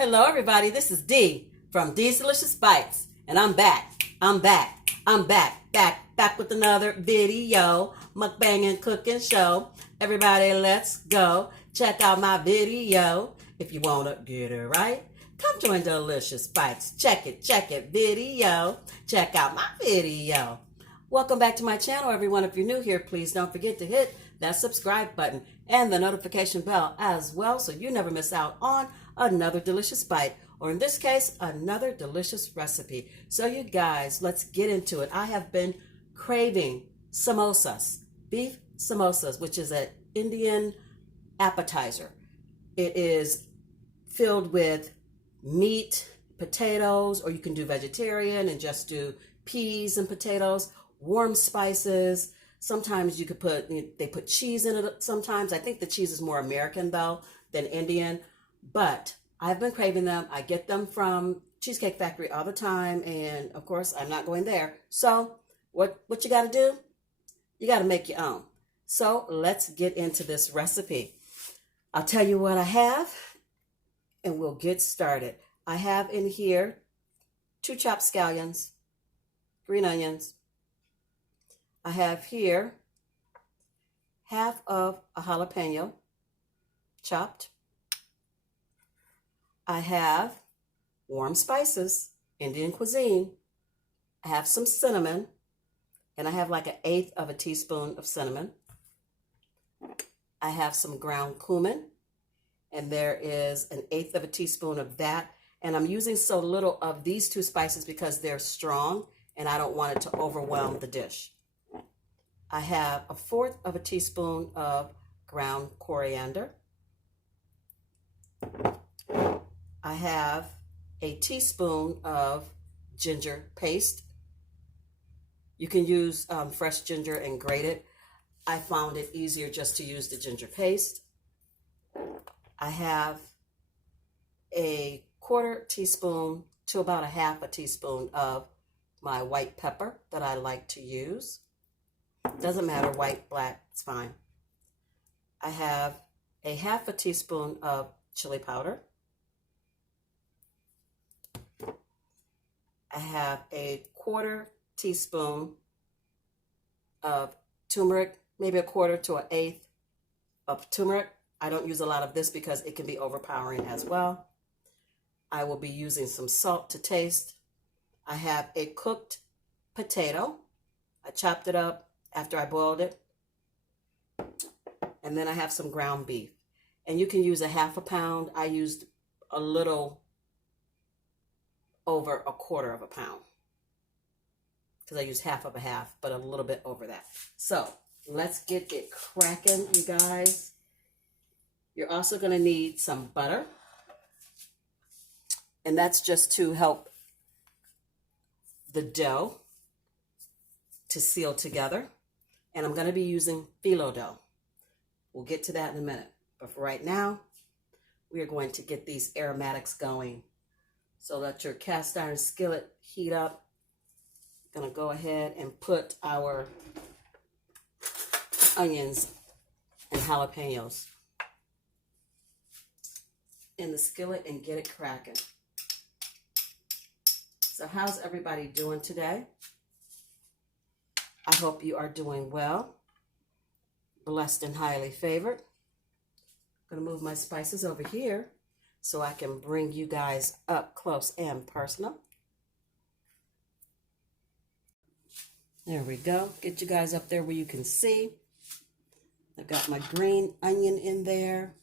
Hello everybody, this is Dee from Dee's Delicious Bites, and I'm back with another video, mukbang and cooking show. Everybody, let's go. Check out my video. If you want to get it right, come join Delicious Bites. Check it, video. Check out my video. Welcome back to my channel, everyone. If you're new here, please don't forget to hit that subscribe button and the notification bell as well, so you never miss out on another delicious bite, or in this case, another delicious recipe. So you guys, let's get into it. I have been craving samosas, beef samosas, which is an Indian appetizer. It is filled with meat, potatoes, or you can do vegetarian and just do peas and potatoes, warm spices. Sometimes you could they put cheese in it sometimes. I think the cheese is more American though than Indian, but I've been craving them. I get them from Cheesecake Factory all the time, and of course I'm not going there. So what you got to do? You got to make your own. So let's get into this recipe. I'll tell you what I have and we'll get started. I have in here 2 chopped scallions, green onions. I have here half of a jalapeno chopped. I have warm spices, Indian cuisine. I have some cinnamon, and I have like 1/8 of a teaspoon of cinnamon. I have some ground cumin, and there is 1/8 of a teaspoon of that. And I'm using so little of these 2 spices because they're strong, and I don't want it to overwhelm the dish. I have 1/4 of a teaspoon of ground coriander. I have a teaspoon of ginger paste. You can use fresh ginger and grate it. I found it easier just to use the ginger paste. I have a 1/4 teaspoon to about 1/2 teaspoon of my white pepper that I like to use. Doesn't matter, white, black, it's fine. I have a 1/2 teaspoon of chili powder. I have a 1/4 teaspoon of turmeric, maybe 1/4 to 1/8 of turmeric. I don't use a lot of this because it can be overpowering as well. I will be using some salt to taste. I have a cooked potato. I chopped it up after I boiled it. And then I have some ground beef. And you can use a 1/2 pound. I used a little over 1/4 pound because I used 1/2 of a 1/2, but a little bit over that. So let's get it cracking, you guys. You're also going to need some butter, and that's just to help the dough to seal together. And I'm going to be using phyllo dough. We'll get to that in a minute, but for right now we are going to get these aromatics going. So let your cast iron skillet heat up. I'm gonna go ahead and put our onions and jalapenos in the skillet and get it cracking. So how's everybody doing today? I hope you are doing well, blessed and highly favored. I'm gonna move my spices over here so I can bring you guys up close and personal. There we go. Get you guys up there where you can see. I've got my green onion in there.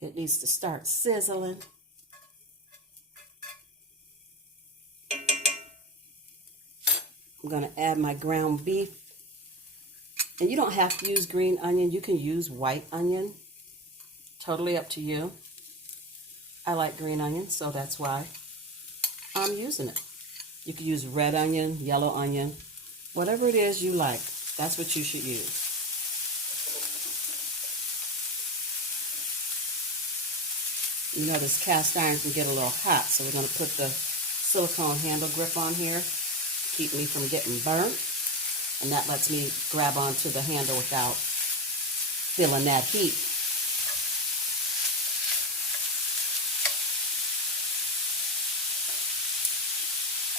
It needs to start sizzling. I'm going to add my ground beef. And you don't have to use green onion. You can use white onion. Totally up to you. I like green onion, so that's why I'm using it. You can use red onion, yellow onion, whatever it is you like. That's what you should use. You know this cast iron can get a little hot, so we're going to put the silicone handle grip on here to keep me from getting burnt. And that lets me grab onto the handle without feeling that heat.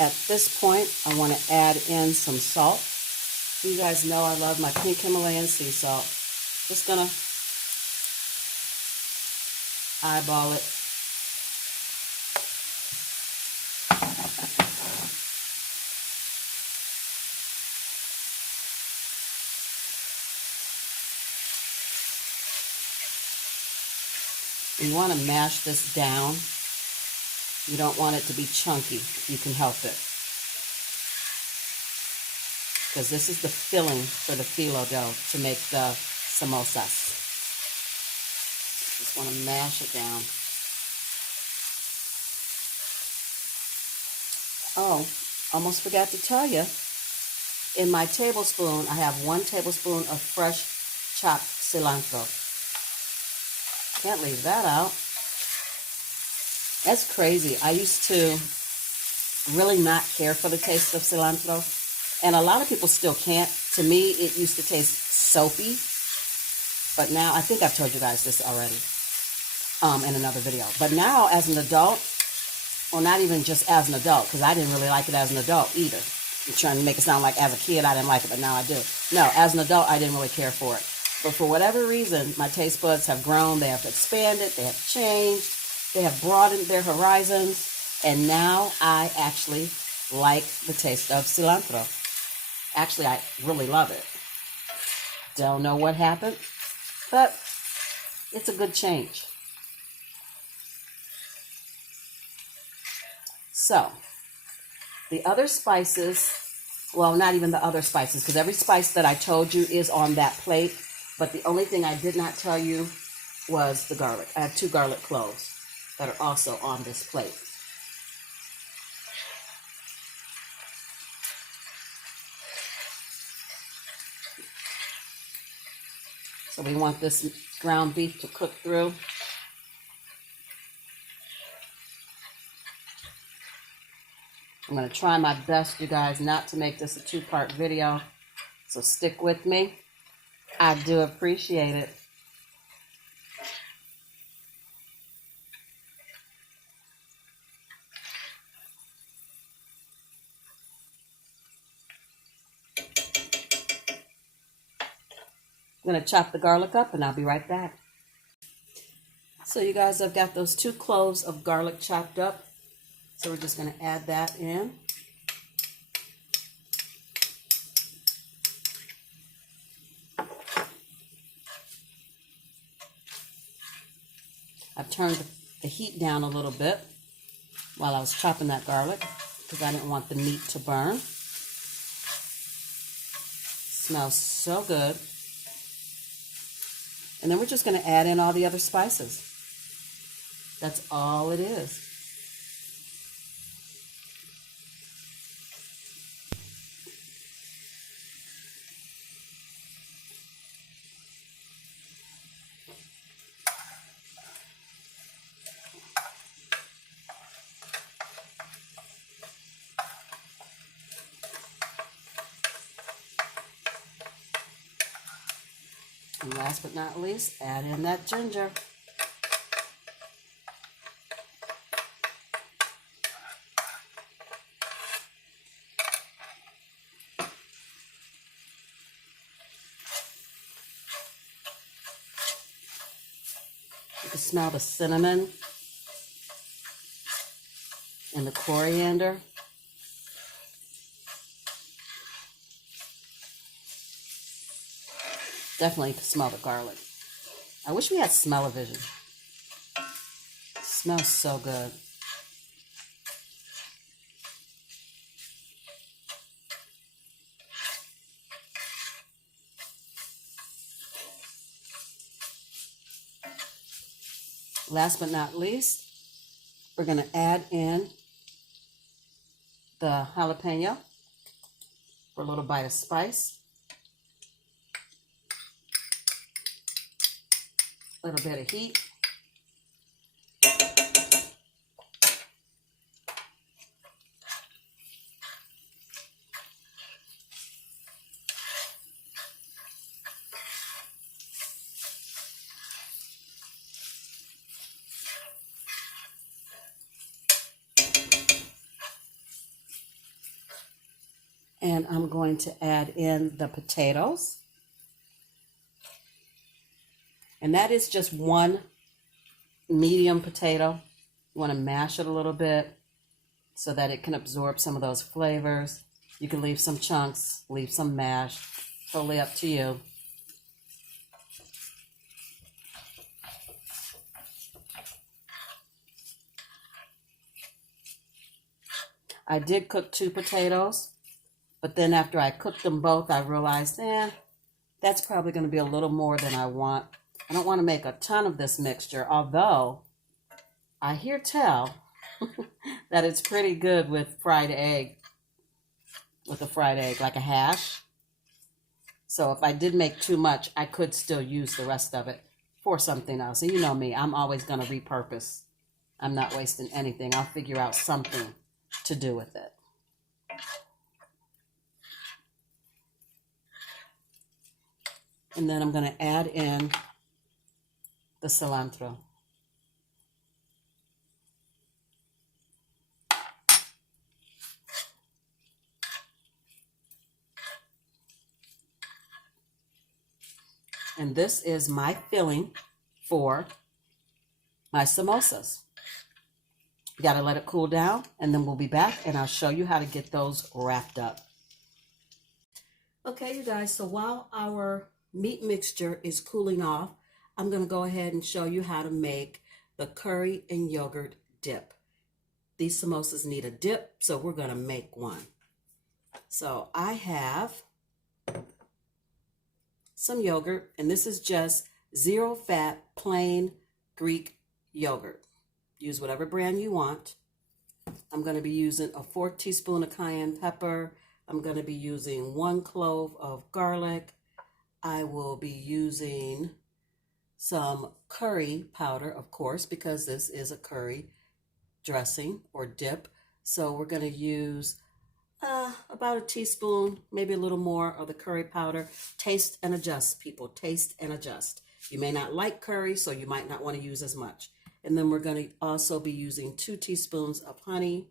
At this point, I want to add in some salt. You guys know I love my pink Himalayan sea salt. Just gonna eyeball it. You want to mash this down. You don't want it to be chunky if you can help it, because this is the filling for the phyllo dough to make the samosas. Just want to mash it down. Oh, almost forgot to tell you, in my tablespoon, I have 1 tablespoon of fresh chopped cilantro. Can't leave that out. That's crazy. I used to really not care for the taste of cilantro, and a lot of people still can't. To me, it used to taste soapy, but now, I think I've told you guys this already in another video, but now as an adult, or not even just as an adult, because I didn't really like it as an adult either. I'm trying to make it sound like as a kid I didn't like it, but now I do. No, as an adult, I didn't really care for it. But for whatever reason, my taste buds have grown, they have expanded, they have changed, they have broadened their horizons, and now I actually like the taste of cilantro. Actually, I really love it. Don't know what happened, but it's a good change. So, the other spices, well, not even the other spices, because every spice that I told you is on that plate. But the only thing I did not tell you was the garlic. I have 2 garlic cloves that are also on this plate. So we want this ground beef to cook through. I'm going to try my best, you guys, not to make this a 2-part video. So stick with me. I do appreciate it. I'm going to chop the garlic up and I'll be right back. So you guys, I've got those 2 cloves of garlic chopped up. So we're just going to add that in. I've turned the heat down a little bit while I was chopping that garlic because I didn't want the meat to burn. Smells so good. And then we're just going to add in all the other spices. That's all it is. And last but not least, add in that ginger. You can smell the cinnamon and the coriander. Definitely can smell the garlic. I wish we had smell-o-vision. It smells so good. Last but not least, we're going to add in the jalapeno for a little bite of spice. A little bit of heat. And I'm going to add in the potatoes. And that is just one medium potato. You want to mash it a little bit so that it can absorb some of those flavors. You can leave some chunks, leave some mash, totally up to you. I did cook 2 potatoes, but then after I cooked them both, I realized, that's probably going to be a little more than I want. I don't want to make a ton of this mixture, although I hear tell that it's pretty good with fried egg, with a fried egg, like a hash. So if I did make too much, I could still use the rest of it for something else. And you know me, I'm always going to repurpose. I'm not wasting anything. I'll figure out something to do with it. And then I'm going to add in the cilantro. And this is my filling for my samosas. You got to let it cool down, and then we'll be back, and I'll show you how to get those wrapped up. Okay, you guys, so while our meat mixture is cooling off, I'm going to go ahead and show you how to make the curry and yogurt dip. These samosas need a dip, so we're going to make one. So I have some yogurt, and this is just zero fat, plain Greek yogurt. Use whatever brand you want. I'm going to be using a 4 teaspoons of cayenne pepper. I'm going to be using 1 clove of garlic. I will be using some curry powder, of course, because this is a curry dressing or dip. So we're going to use about a teaspoon, maybe a little more of the curry powder. Taste and adjust, people. Taste and adjust. You may not like curry, so you might not want to use as much. And then we're going to also be using 2 teaspoons of honey,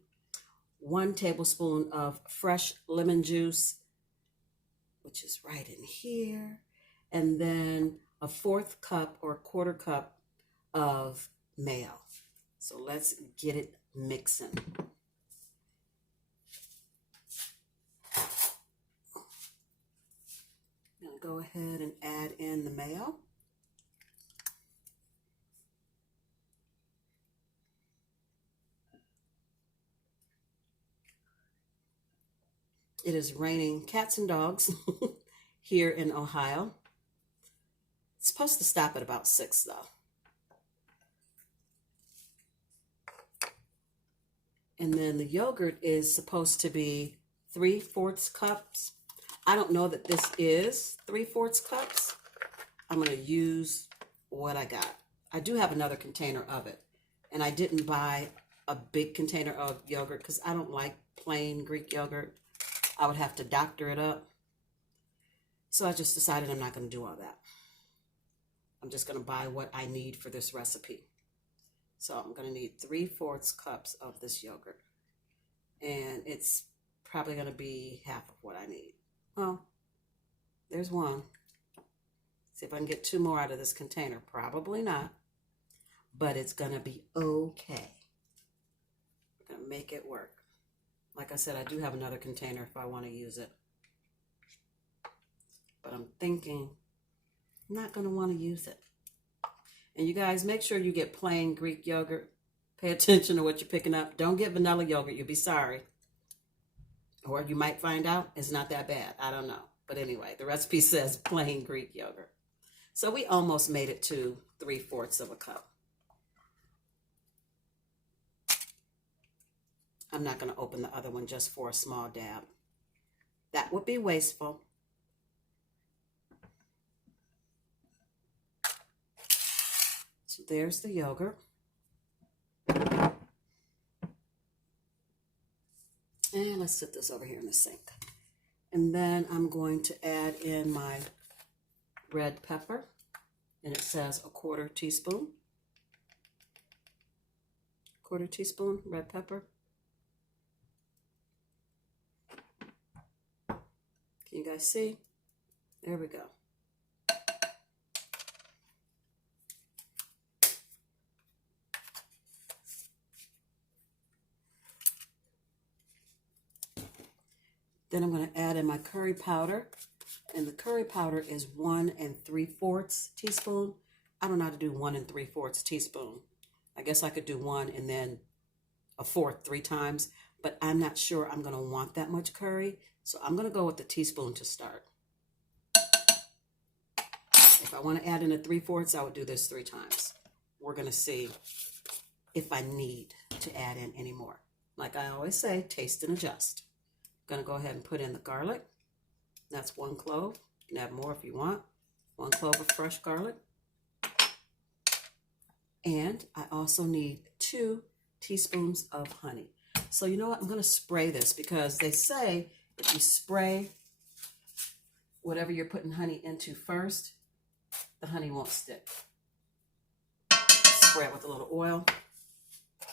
1 tablespoon of fresh lemon juice, which is right in here, and then a 1/4 cup or 1/4 cup of mayo. So let's get it mixing. I'm going to go ahead and add in the mayo. It is raining cats and dogs here in Ohio. It's supposed to stop at about 6 though. And then the yogurt is supposed to be 3/4 cups. I don't know that this is 3/4 cups. I'm going to use what I got. I do have another container of it. And I didn't buy a big container of yogurt because I don't like plain Greek yogurt. I would have to doctor it up. So I just decided I'm not going to do all that. I'm just going to buy what I need for this recipe. So I'm going to need 3/4 cups of this yogurt. And it's probably going to be half of what I need. Well, there's one. See if I can get 2 more out of this container. Probably not. But it's going to be okay. We're going to make it work. Like I said, I do have another container if I want to use it. But I'm thinking I'm not going to want to use it. And you guys, make sure you get plain Greek yogurt. Pay attention to what you're picking up. Don't get vanilla yogurt. You'll be sorry. Or you might find out it's not that bad. I don't know. But anyway, the recipe says plain Greek yogurt. So we almost made it to 3/4 of a cup. I'm not going to open the other one just for a small dab. That would be wasteful. So there's the yogurt. And let's set this over here in the sink. And then I'm going to add in my red pepper. And it says 1/4 teaspoon. 1/4 teaspoon red pepper. Can you guys see? There we go. Then I'm going to add in my curry powder. And the curry powder is 1 3/4 teaspoon. I don't know how to do 1 3/4 teaspoon. I guess I could do 1 and then 1/4 3 times, but I'm not sure I'm going to want that much curry. So I'm going to go with the teaspoon to start. If I want to add in a 3/4, I would do this 3 times. We're going to see if I need to add in any more. Like I always say, taste and adjust. I'm going to go ahead and put in the garlic. That's 1 clove. You can add more if you want. 1 clove of fresh garlic. And I also need 2 teaspoons of honey. So you know what? I'm going to spray this because they say if you spray whatever you're putting honey into first, the honey won't stick. Spray it with a little oil. It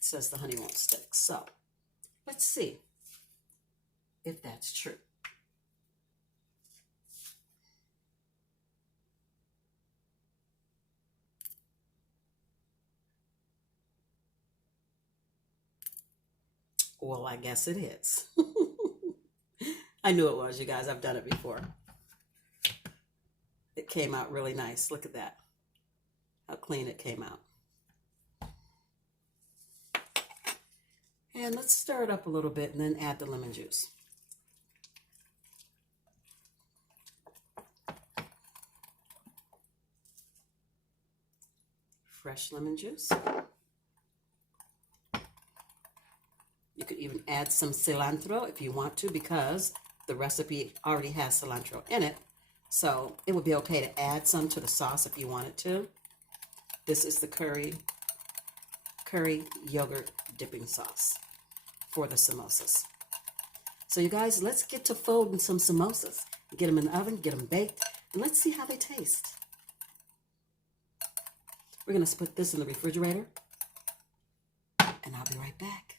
says the honey won't stick. So let's see if that's true. Well, I guess it is. I knew it was, you guys. I've done it before. It came out really nice. Look at that. How clean it came out. And let's stir it up a little bit and then add the lemon juice. Fresh lemon juice. You could even add some cilantro if you want to because the recipe already has cilantro in it. So it would be okay to add some to the sauce if you wanted to. This is the curry yogurt dipping sauce for the samosas. So you guys, let's get to folding some samosas. Get them in the oven, get them baked, and let's see how they taste. We're going to put this in the refrigerator, and I'll be right back.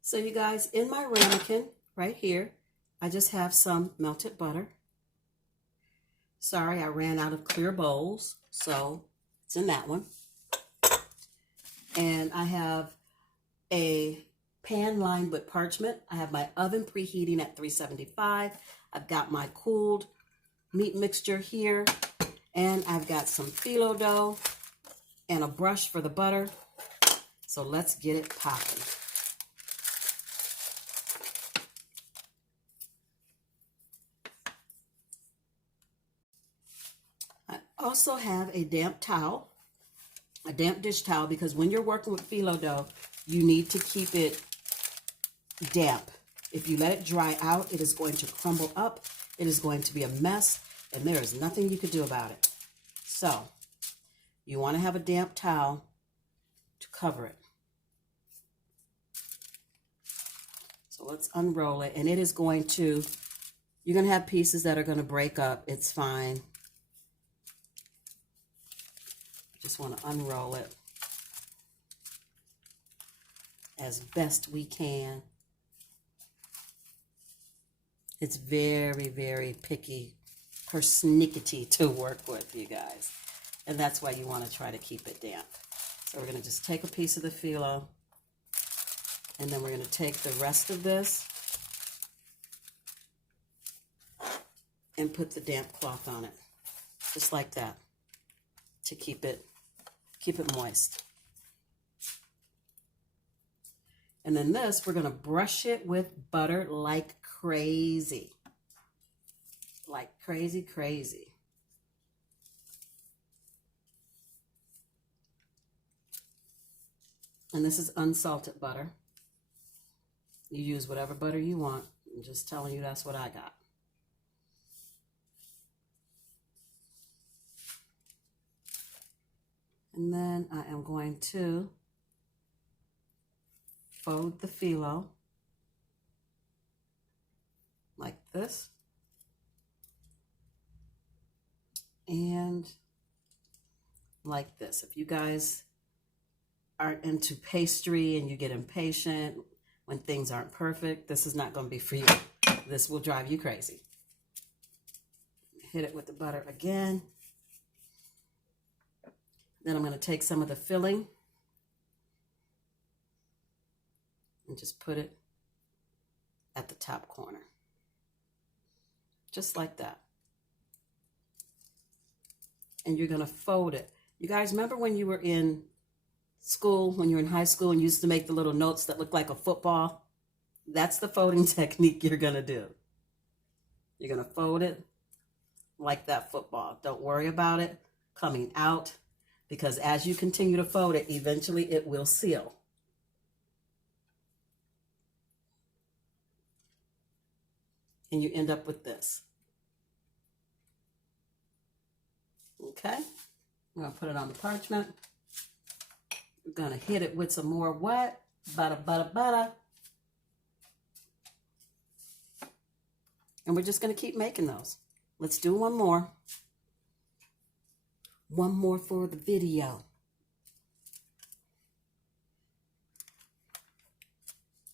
So you guys, in my ramekin right here, I just have some melted butter. Sorry, I ran out of clear bowls, so it's in that one. And I have a pan lined with parchment. I have my oven preheating at 375. I've got my cooled meat mixture here, and I've got some phyllo dough and a brush for the butter. So let's get it popping. Also have a damp towel, a damp dish towel, because when you're working with phyllo dough, you need to keep it damp. If you let it dry out, it is going to crumble up. It is going to be a mess, and there is nothing you could do about it. So you want to have a damp towel to cover it. So let's unroll it, and it is going to, you're going to have pieces that are going to break up. It's fine. Just want to unroll it as best we can. It's very, very picky, persnickety to work with, you guys. And that's why you want to try to keep it damp. So we're going to just take a piece of the phyllo, and then we're going to take the rest of this and put the damp cloth on it, just like that, to keep it moist. And then this, we're going to brush it with butter like crazy. Like crazy, crazy. And this is unsalted butter. You use whatever butter you want. I'm just telling you that's what I got. And then I am going to fold the phyllo like this. And like this. If you guys aren't into pastry and you get impatient when things aren't perfect, this is not going to be for you. This will drive you crazy. Hit it with the butter again. Then I'm going to take some of the filling and just put it at the top corner. Just like that. And you're going to fold it. You guys remember when you were in school, when you were in high school and you used to make the little notes that look like a football? That's the folding technique you're going to do. You're going to fold it like that football. Don't worry about it coming out, because as you continue to fold it, eventually it will seal. And you end up with this. Okay, I'm going to put it on the parchment. We're going to hit it with some more what? Butter, butter, butter. And we're just going to keep making those. Let's do one more. One more for the video.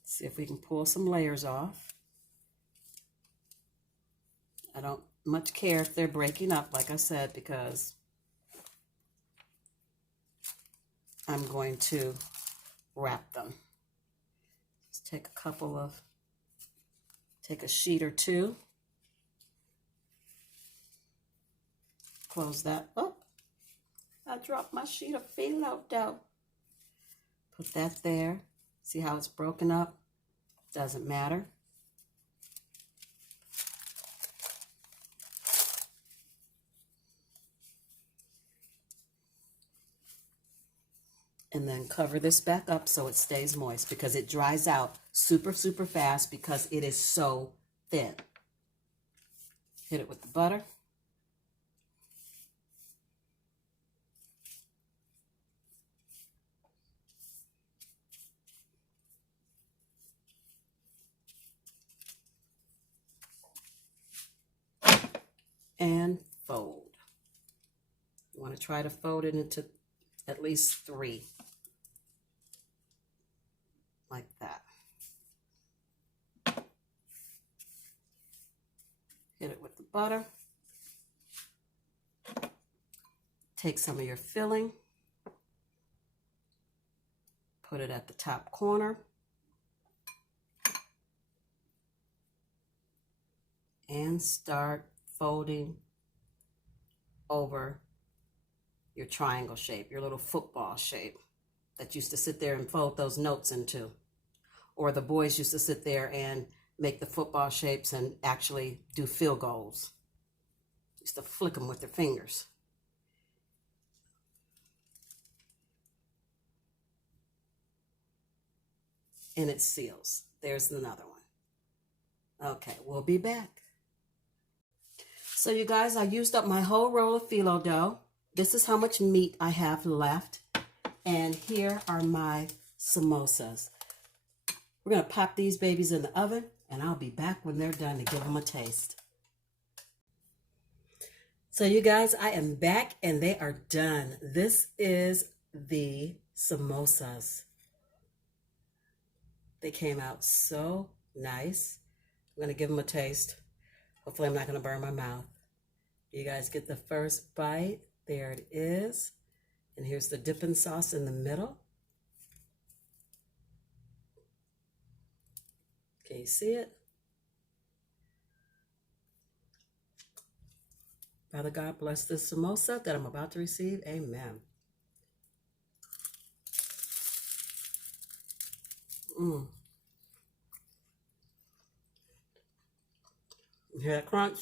See if we can pull some layers off. I don't much care if they're breaking up, like I said, because I'm going to wrap them. Just take a sheet or two. Close that up. I dropped my sheet of phyllo dough. Put that there. See how it's broken up? Doesn't matter. And then cover this back up so it stays moist, because it dries out super, super fast because it is so thin. Hit it with the butter. And fold. You want to try to fold it into at least 3. Like that. Hit it with the butter. Take some of your filling. Put it at the top corner. And start folding over your triangle shape, your little football shape that used to sit there and fold those notes into. Or the boys used to sit there and make the football shapes and actually do field goals. Used to flick them with their fingers. And it seals. There's another one. Okay, we'll be back. So you guys, I used up my whole roll of phyllo dough. This is how much meat I have left. And here are my samosas. We're going to pop these babies in the oven, and I'll be back when they're done to give them a taste. So you guys, I am back and they are done. This is the samosas. They came out so nice. I'm going to give them a taste. Hopefully I'm not going to burn my mouth. You guys get the first bite. There it is. And here's the dipping sauce in the middle. Can you see it? Father God, bless this samosa that I'm about to receive. Amen. You hear that crunch?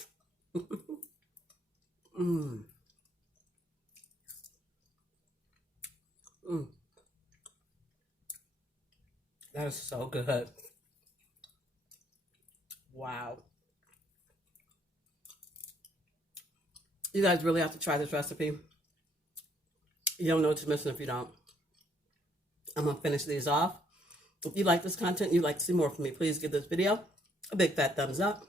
That is so good. Wow. You guys really have to try this recipe. You don't know what you're missing if you don't. I'm going to finish these off. If you like this content, you'd like to see more from me, please give this video a big fat thumbs up.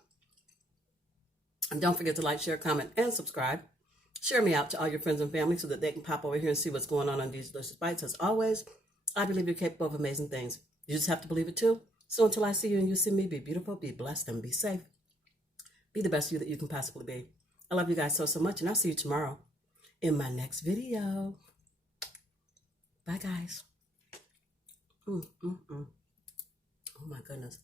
And don't forget to like, share, comment, and subscribe. Share me out to all your friends and family so that they can pop over here and see what's going on these delicious bites. As always, I believe you're capable of amazing things. You just have to believe it too. So until I see you and you see me, be beautiful, be blessed, and be safe. Be the best you that you can possibly be. I love you guys so much, and I'll see you tomorrow in my next video. Bye, guys. Oh my goodness.